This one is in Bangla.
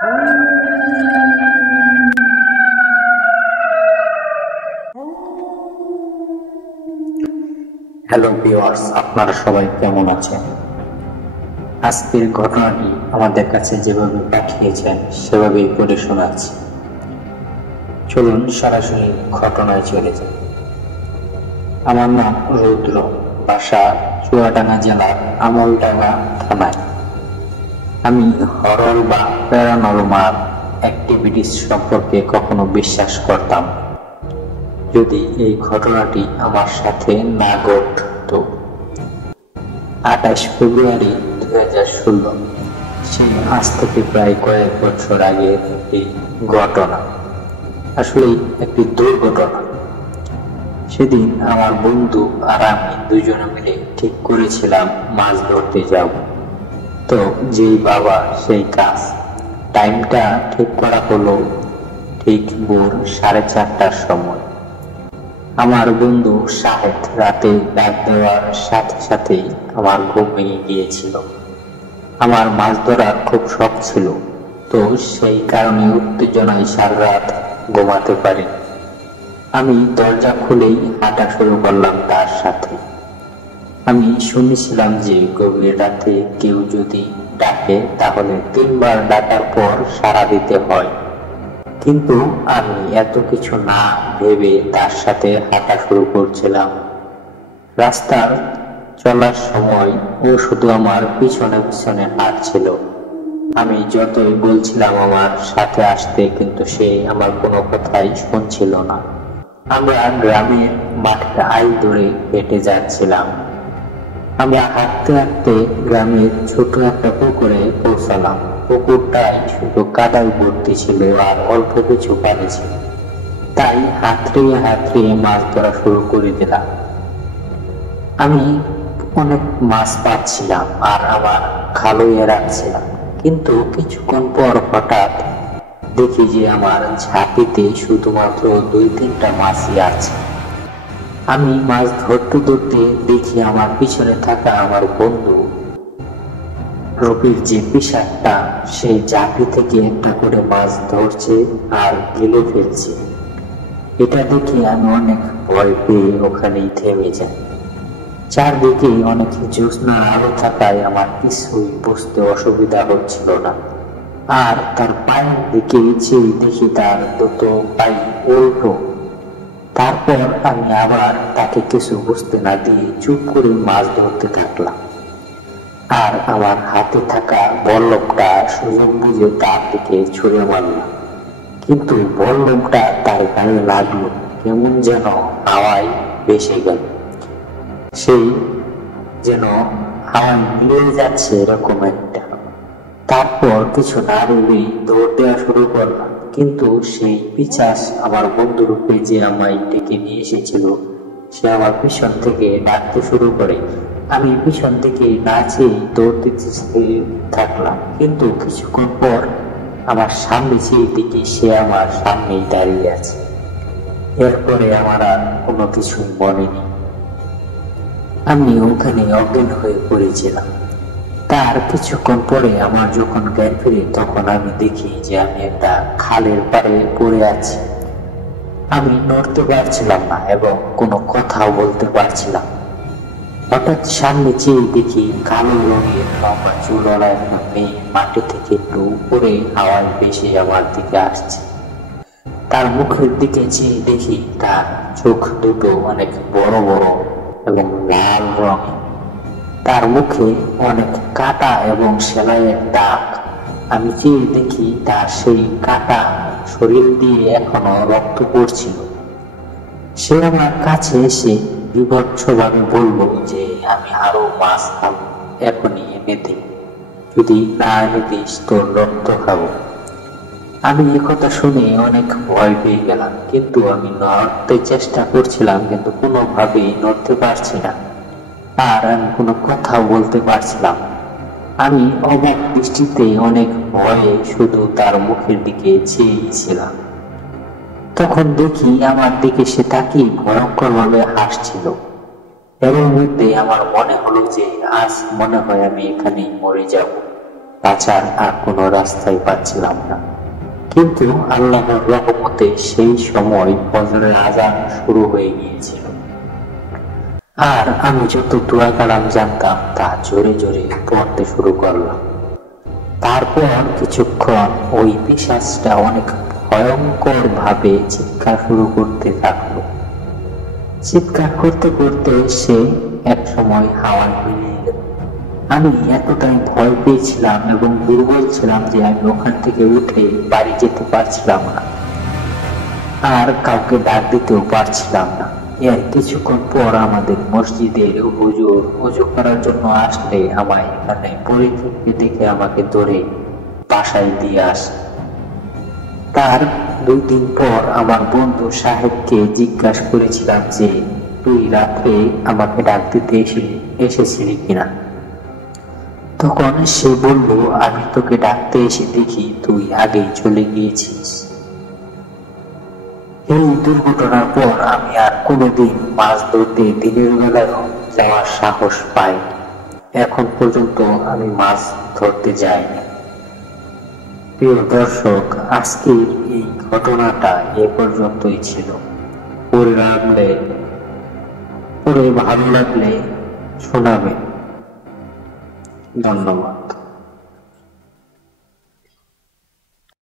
হ্যালো ভিউয়ার্স, আপনারা সবাই কেমন আছেন? আজকের ঘটনাটি আমাদের কাছে যেভাবে পাঠিয়েছেন সেভাবেই পড়ে শোনাচ্ছি। চলুন সরাসরি ঘটনায় চলে যাই। আমার নাম রুদ্র, বাসা চুয়াডাঙ্গা জেলার আমলডাঙ্গা থানায়। আমি হরর বা প্যারানরমাল অ্যাক্টিভিটিস সম্পর্কে কখনো বিশ্বাস করতাম যদি এই ঘটনাটি আমার সাথে না ঘটতো। 28 ফেব্রুয়ারি 2016, সেই আজ থেকে প্রায় কয়েক বছর আগের একটি ঘটনা, আসলেই একটি দুর্ঘটনা। সেদিন আমার বন্ধু আর আমি দুজনে মিলে ঠিক করেছিলাম মাছ ধরতে যাব। তো যেই বাবা সেই কাজ। টাইমটা ঠিক করা হলো ঠিক ভোর 4:30টার সময়। আমার বন্ধু শাহেদ রাতে ডাক দেওয়ার সাথে সাথেই আমার ঘুম ভেঙে গিয়েছিল। আমার মাছ ধরার খুব শখ ছিল, তো সেই কারণে উত্তেজনায় সারা রাত ঘুমাতে পারি। আমি দরজা খুলেই হাঁটা শুরু করলাম তার সাথে। আমি শুনেছিলাম যে গভীর রাতে কেউ যদি ডাকে তাহলে 3বার ডাকার পর সাড়া দিতে হয়, কিন্তু আমি এত কিছু না ভেবে তার সাথে হাঁটা শুরু করছিলাম। রাস্তার চলার সময় ও শুধু আমার পিছনে পিছনে হাঁটছিল। আমি যতই বলছিলাম আমার সাথে আসতে, কিন্তু সে আমার কোনো কথাই শুনছিল না। আমরা গ্রামের মাঠে আইল ধরে হেঁটে যাচ্ছিলাম। আমরা হাঁটতে হাঁটতে গ্রামের ছোট একটা পুকুরে পৌঁছালাম। পুকুরটাই শুধু কাদায় ভর্তি ছিল আর অল্প কিছু পানি ছিল, তাই হাতড়িয়ে হাতড়িয়ে মাছ ধরা শুরু করে দিলাম। আমি অনেক মাছ পাচ্ছিলাম আর আমার খালইয়ে রাখছিলাম, কিন্তু কিছুক্ষণ পর হঠাৎ দেখি যে আমার ঝাঁপিতে শুধুমাত্র 2-3টা মাছই আছে। আমি মাছ ধরতে ধরতে দেখি আমার পিছনে থাকা আমার বন্ধু রবির যে পিসারটা, সেই ঝাঁপি থেকে একটা করে মাছ ধরছে আর গিলে ফেলছে। এটা দেখে আমি অনেক ভয় পেয়ে ওখানেই থেমে যাই। চারদিকে অনেক জ্যোৎস্নার আলো থাকায় আমার কিছুই বুঝতে অসুবিধা হচ্ছিল না। আর তার পায়ের দিকে চেয়ে দেখি তার দুটো পাই উল্টো। তারপর আমি আবার তাকে কিছু বুঝতে না দিয়ে চুপ করে মাছ ধরতে থাকলাম আর আমার হাতে থাকা বল্লমটা সুযোগ বুঝে তার দিকে ছুঁড়ে মারলাম। কিন্তু বল্লমটা তার গায়ে লাগলো, কেমন যেন হাওয়ায় ভেসে গেল। সেই যেন হাওয়ায় মিলিয়ে যাচ্ছে এরকম একটা। তারপর কিছু না ভেবেই দৌড় দেওয়া শুরু করলাম, কিন্তু সেই পিশাচ আমার বন্ধুরূপে যে আমায় ডেকে নিয়ে এসেছিল, সে আমার পিছন থেকে ডাকতে শুরু করে। আমি পিছন থেকে না চেয়ে দৌড় দিতে থাকলাম, কিন্তু কিছুক্ষণ পর আমার সামনে চেয়ে দেখি সে আমার সামনেই দাঁড়িয়ে আছে। এরপরে আমার আর কোনো কিছু মনে নেই। আমি ওখানে অজ্ঞান হয়ে পড়েছিলাম। তার কিছুক্ষণ পরে আমার যখন জ্ঞান ফিরে, তখন আমি দেখি যে আমি একটা খালের পাড়ে পড়ে আছি। আমি নড়তে পারছিলাম না এবং কোনো কথাও বলতে পারছিলাম। হঠাৎ সামনে চেয়ে দেখি কালো রঙের লম্বা চুলওয়ালা একটা মেয়ে মাটি থেকে একটু উপরে হাওয়ায় ভেসে আমার দিকে আসছে। তার মুখের দিকে চেয়ে দেখি তার চোখ দুটো অনেক বড় বড় এবং লাল রঙের। তার মুখে অনেক কাটা এবং সেলাইয়ের দাগ। আমি চেয়ে দেখি তার সেই কাটা শরীর দিয়ে এখনো রক্ত পড়ছিল। সে আমার কাছে এসে বিভৎসভাবে বলল যে আমি আরো মাছ খাবো, এখনই এনে দে, যদি না এনে দিস তোর রক্ত খাবো। আমি একথা শুনে অনেক ভয় পেয়ে গেলাম, কিন্তু আমি নড়তে চেষ্টা করছিলাম, কিন্তু কোনোভাবেই নড়তে পারছি না। আর আমি কোনো কথাও বলতে পারছিলাম। আমি অবাক দৃষ্টিতে অনেক ভয়ে শুধু তার মুখের দিকে চেয়েছিলাম। তখন দেখি আমার দিকে সে তাকিয়ে ভয়ঙ্কর ভাবে হাসছিল। এর মধ্যে আমার মনে হলো যে আজ মনে হয় আমি এখানেই মরে যাব। বাঁচার আর কোনো রাস্তাই পাচ্ছিলাম না। কিন্তু আল্লাহর রহমতে সেই সময় ফজরের আযান শুরু হয়ে গিয়েছিল, আর আমি যত দোয়া কালাম জানতাম তা জোরে জোরে পড়তে শুরু করলাম। তারপর কিছুক্ষণ ওই পিশাচটা অনেক ভয়ঙ্কর ভাবে চিৎকার শুরু করতে থাকলো। চিৎকার করতে করতে সে এক সময় হাওয়ায় মিলিয়ে গেল। আমি এতটাই ভয় পেয়েছিলাম এবং দুর্বল ছিলাম যে আমি ওখান থেকে উঠে বাড়ি যেতে পারছিলাম না, আর কাউকে ডাক দিতেও পারছিলাম না। এর কিছুক্ষণ পর আমাদের মসজিদের হুজুর ওযু করার জন্য আসলে আমায় এখানে পরিস্থিতি দেখে আমাকে ধরে বাসায় দিয়ে আসে। তার 2 দিন পর আমার বন্ধু সাহেবকে জিজ্ঞাসা করেছিলাম যে তুই রাত্রে আমাকে ডাক দিতে এসেছিলি কিনা। তখন সে বলল, আমি তোকে ডাকতে এসে দেখি তুই আগেই চলে গিয়েছিস। এই দুর্ঘটনার পর আমি আর কোনোদিন মাছ ধরতে দিনের বেলায়ও যাওয়ার সাহস পাই। এখন পর্যন্ত আমি মাছ ধরতে যাইনি। প্রিয় দর্শক, আজকের এই ঘটনাটা এ পর্যন্তই ছিল। পরে ভালো লাগলে শোনাবেন। ধন্যবাদ।